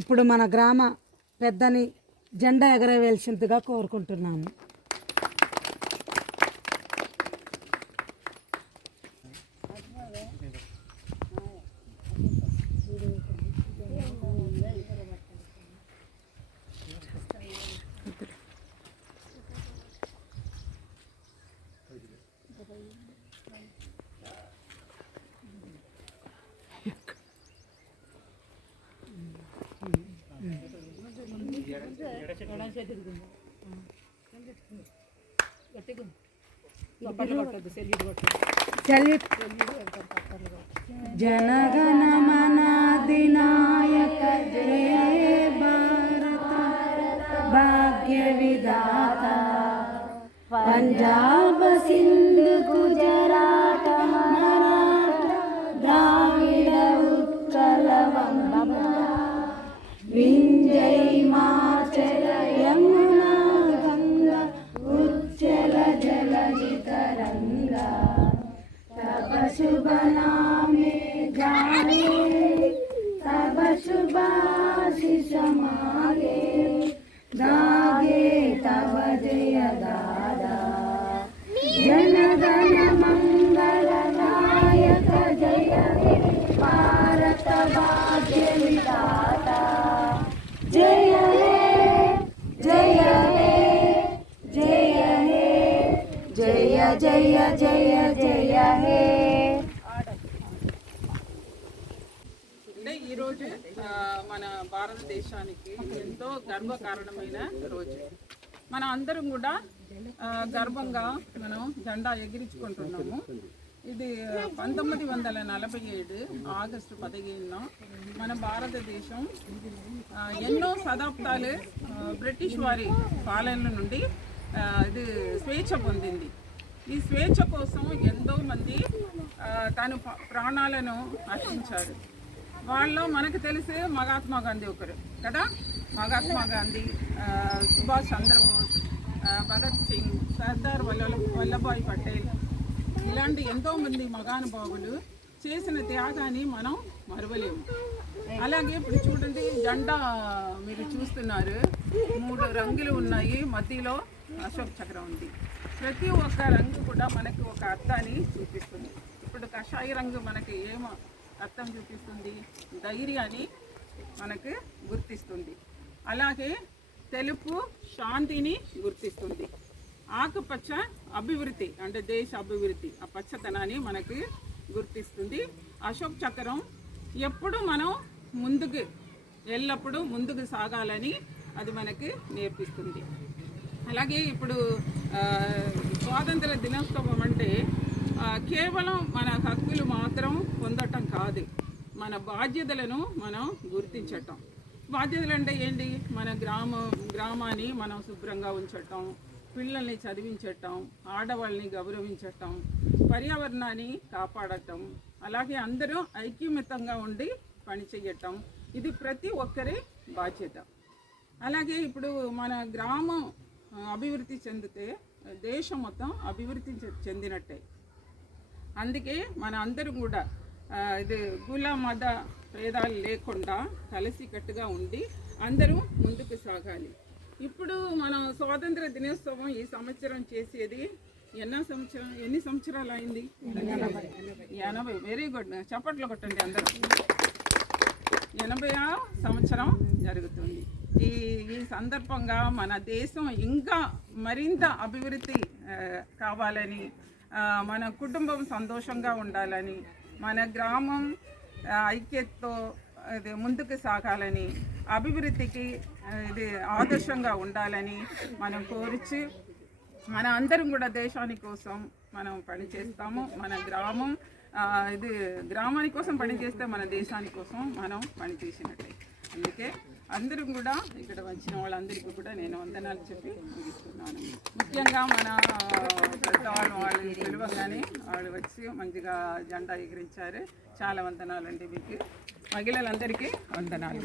ఇప్పుడు మన గ్రామ పెద్దని జెండా ఎగరవేయాల్సిందిగా కోరుకుంటున్నాము. జనగణ మన అధినాయక జయ భారత భాగ్య విధాత పంజాబ్ సింధు గుజరాత మరాఠా ద్రావిడ ఉత్కల వంగ వింధ్య హిమాచల యమునా గంగా ఉజ్జల జలధి తరంగా तब शुभ नामे गाए तब शुभाशिष मागे गागे तब जय दादा जन गण मंगल नायक जय हे भारत भाग्य विधाता जय हे जय हे जय हे जय जय जय जय हे. అంటే ఈరోజు మన భారతదేశానికి ఎంతో గర్వకారణమైన రోజు. మనం అందరం కూడా గర్వంగా మనం జెండా ఎగిరించుకుంటున్నాము. ఇది 1947 ఆగస్టు 15న మన భారతదేశం ఎన్నో శతాబ్దాలు బ్రిటిష్ వారి పాలన నుండి ఇది స్వేచ్ఛ పొందింది. ఈ స్వేచ్ఛ కోసం ఎంతోమంది తన ప్రాణాలను అర్పించారు. వాళ్ళు మనకు తెలిసి మహాత్మా గాంధీ ఒకరు కదా. మహాత్మా గాంధీ, సుభాష్ చంద్రబోస్, భగత్ సింగ్, సర్దార్ వల్లభాయ్ పటేల్ ఇలాంటి ఎంతోమంది మహానుభావులు చేసిన త్యాగాన్ని మనం మరవలేము. అలాగే ఇప్పుడు చూడండి, జెండా మీరు చూస్తున్నారు, 3 రంగులు ఉన్నాయి, మధ్యలో అశోక్ చక్రం ఉంది. ప్రతి ఒక్క రంగు కూడా మనకి ఒక అర్థాన్ని చూపిస్తుంది. ఇప్పుడు కషాయ రంగు మనకి ఏమో అర్థం చూపిస్తుంది, ధైర్యాన్ని మనకు గుర్తిస్తుంది. అలాగే తెలుపు శాంతిని గుర్తిస్తుంది. ఆకుపచ్చ అభివృద్ధి అంటే దేశ అభివృద్ధి, ఆ పచ్చతనాన్ని మనకి గుర్తిస్తుంది. అశోక్ చక్రం ఎప్పుడు మనం ముందుకు ఎల్లప్పుడూ ముందుకు సాగాలని అది మనకి నేర్పిస్తుంది. అలాగే ఇప్పుడు స్వాతంత్ర దినోత్సవం అంటే కేవలం మన హక్కులు మాత్రం పొందటం కాదు, మన బాధ్యతలను మనం గుర్తించటం. బాధ్యతలు అంటే ఏంటి? మన గ్రామాన్ని మనం శుభ్రంగా ఉంచటం, పిల్లల్ని చదివించటం, ఆడవాళ్ళని గౌరవించటం, పర్యావరణాన్ని కాపాడటం, అలాగే అందరూ ఐక్యమత్యంగా ఉండి పనిచేయటం, ఇది ప్రతి ఒక్కరి బాధ్యత. అలాగే ఇప్పుడు మన గ్రామం అభివృద్ధి చెందితే దేశం మొత్తం అభివృద్ధి చెందినట్టే. అందుకే మన అందరం కూడా ఇది కుల మత భేదాలు లేకుండా కలిసికట్టుగా ఉండి అందరూ ముందుకు సాగాలి. ఇప్పుడు మనం స్వాతంత్ర దినోత్సవం ఈ సంవత్సరం చేసేది ఎన్ని సంవత్సరాలు అయింది? 80. వెరీ గుడ్, చప్పట్లు కొట్టండి అందరూ. 80వ సంవత్సరం జరుగుతుంది. ఈ సందర్భంగా మన దేశం ఇంకా మరింత అభివృద్ధి కావాలని, మన కుటుంబం సంతోషంగా ఉండాలని, మన గ్రామం ఐక్యతతో ఇది ముందుకు సాగాలని, అభివృద్ధికి ఇది ఆదర్శంగా ఉండాలని మనం కోరిచి మన అందరం కూడా దేశాని కోసం మనం పనిచేస్తాము. మన గ్రామం ఇది గ్రామాని కోసం పనిచేస్తే మన దేశాని కోసం మనం పనిచేసినట్టే. అందుకే అందరం కూడా ఇక్కడ వచ్చిన వాళ్ళందరికీ కూడా నేను వందనాలు చెప్పి ముగిస్తున్నాను. ముఖ్యంగా మన పెద్దవాళ్ళు వాళ్ళు పిలవగానే వాళ్ళు వచ్చి మంచిగా జెండా ఎగిరించారు. చాలా వందనాలండి మీకు. మహిళలందరికీ వందనాలు.